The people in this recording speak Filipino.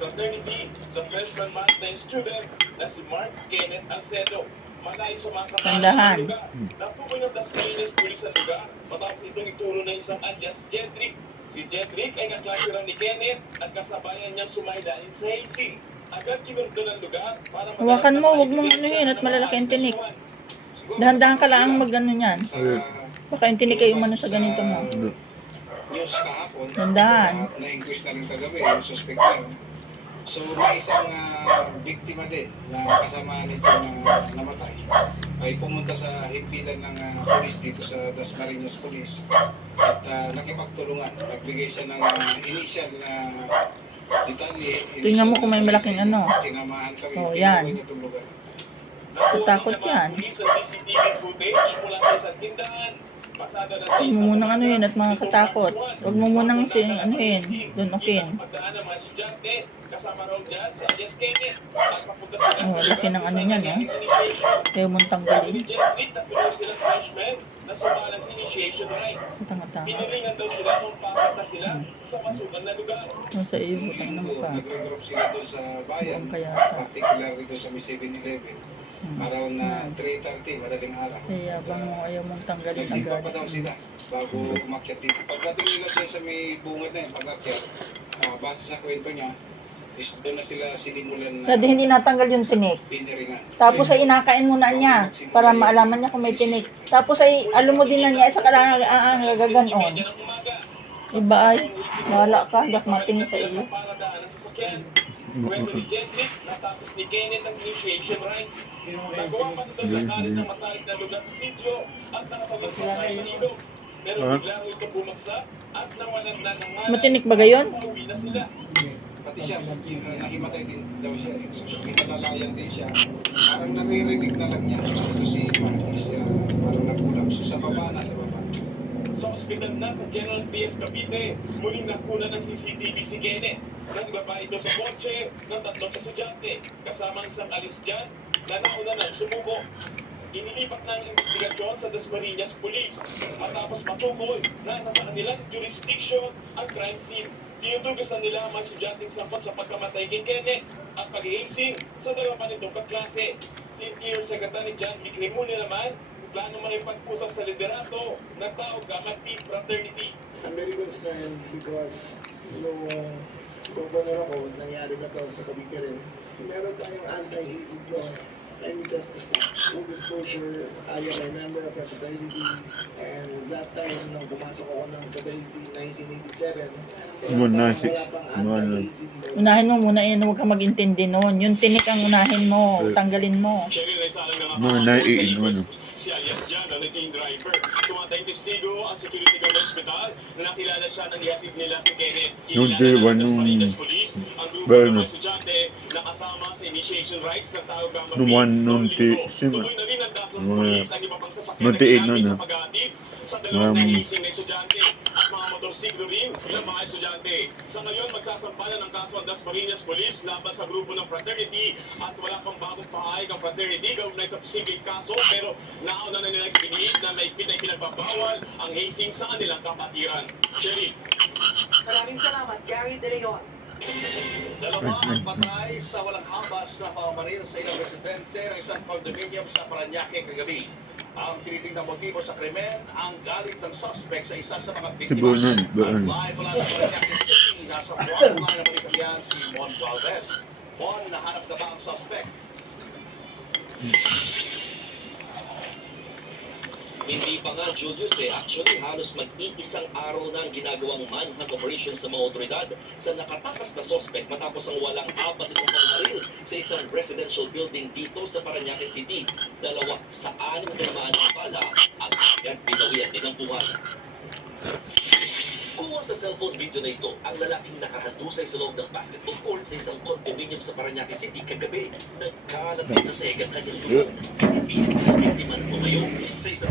fraternity sa freshman month na student na si Mark Kenneth Alcedo. Malayo sa mga Tandahan. Napukoy ng Dasmariñas Police sa lugar matapos itong ituro ng isang alias Jedrick. Si Jedrick ay kaklase ni Kenneth at kasabayan niyang sumaydalin sa hazing. Agad kinurdo ng lugar para Hawakan mo, huwag mong ano yun at malalaki ang tinik. Dahan-dahan ka lang mag-ano yan. Baka yung tinik ay umano sa ganito mo. News kahapon, Tandaan. na-inquest na rin kagabi, yung suspect na yun. So, may isang biktima din na kasama nito na namatay ay pumunta sa himpilan ng polis dito sa Dasmariñas Police at nakipagtulungan. Nagbigay siya ng initial na detalye. Tingnan mo kung may malaking ano. Sinamahan kami. Oh, yan. Itong lugar. Tatakot yan. Huwag mo munang ano yun at mga katakot. Huwag mo munang ano yun, dunukin. Oh, laki ng ano niya, no? Kaya mong tanggalin. Tanga-tanga. Pinilingan daw sila kung bakit na sila sa masukan na lugar. Ano sa iyo, butang na mukha. Nagre-group sila doon sa bayan, Kaya particularly doon sa may 7-Eleven. Around na 3:30, madaling araw. Kaya bang mo ayaw mong tanggalin Nagsimpa agad. pa daw sila bago umakyat dito. Pagdating nila dyan sa may bungad na yun, pag-akyat, base sa kwento niya, is doon na sila sinimulan na Kaya hindi natanggal yung tinik. piniringan. Tapos ay inakain muna niya para maalaman niya kung may tinik. Tapos ay alam mo din na niya isa ka lang gaganon. Iba ay, wala ka, yak matingin sa iyo. Kwento ni Jedrick, natapos ni Kenneth ang initiation rites. Nagawa pa nito lakarin ng matarik na lugar sa sitio at nakapagpapatay sa ilog. Pero biglang ito bumagsak at nawalan na ng ngalan. Matinik ba gayon? Pauwi na sila. Pati siya, nahimatay din daw siya. So, pinalalayan din siya. Parang naririnig na lang niya. Ito si Marquis, parang nagkulap siya. Sa baba na, sa baba. Sa ospital na sa General PS Cavite, muling nakuna ng CCTV si Kenneth. Nagbaba ito sa kotse ng 3 estudyante, kasamang isang alis dyan na nauna ng sumubo. Inilipat na ang investigasyon sa Dasmariñas Police matapos matukoy na nasa kanilang jurisdiction ang crime scene. Tinutugas na nila ang mga estudyanteng sampot sa pagkamatay kay Kenneth at pag-iising sa dalawa pa nitong kaklase. Si Interior Secretary John B. Cremona naman, plano makipag-usap sa liderato ng Tao Gamati Fraternity. I'm very concerned because nung governor ako, nangyari na to sa Cavite rin. Meron tayong anti-hazing law. And just to stop full disclosure, I am a member of a fraternity, and that time nung pumasok ako ng fraternity 1987, wala pang anti-hazing law. Unahin mo muna yan, huwag ka mag-intindi noon. Yung tinik ang unahin mo, tanggalin mo. Si alias Jan ang naging driver. Tumatay testigo ang security guard ng hospital na nakilala siya ng ihatid nila si Kenneth. Kinilala ng Dasmariñas Police ang grupo ng mga estudyante na kasama sa initiation rites ng Tao Gamma Tuloy na rin ang datos ng police ang iba pang sasakyan na ginamit sa pag-aatid sa dalawang nagising na estudyante at mga motorsiklo rin bilang mga estudyante. Sa ngayon, magsasampalan ng kaso ang Dasmariñas Police laban sa grupo ng fraternity at wala pang bagong pahayag ang fraternity kaugnay sa posibleng kaso pero nauna na nilang giniit na naipit ay pinagbabawal ang hazing sa kanilang kapatiran. Sherry. Maraming salamat, Gary De Leon. Dalawa ang patay sa walang habas na pamamaril sa ilang residente ng isang condominium sa Parañaque kagabi. Ang tinitingnan motibo sa krimen, ang galit ng suspect sa isa sa mga biktima. At live mula sa Parañaque City, nasa frontline na balikan si Mon Valdez. Mon, nahanap na ba ang suspect? Hindi pa nga, Julius, actually halos mag-iisang araw na ang ginagawang manhunt operation sa mga otoridad sa nakatakas na suspect matapos ang walang habas itong pangmaril sa isang residential building dito sa Parañaque City. 2 sa 6 na namaan ng bala at agad pinawian din ang buhay. Kuha sa cellphone video na ito ang lalaking nakahadusay sa loob ng basketball court sa isang condominium sa Parañaque City kagabi. Nagkalat din sa sahig ang kanyang tulong. Pilit na biktima na tumayo sa isang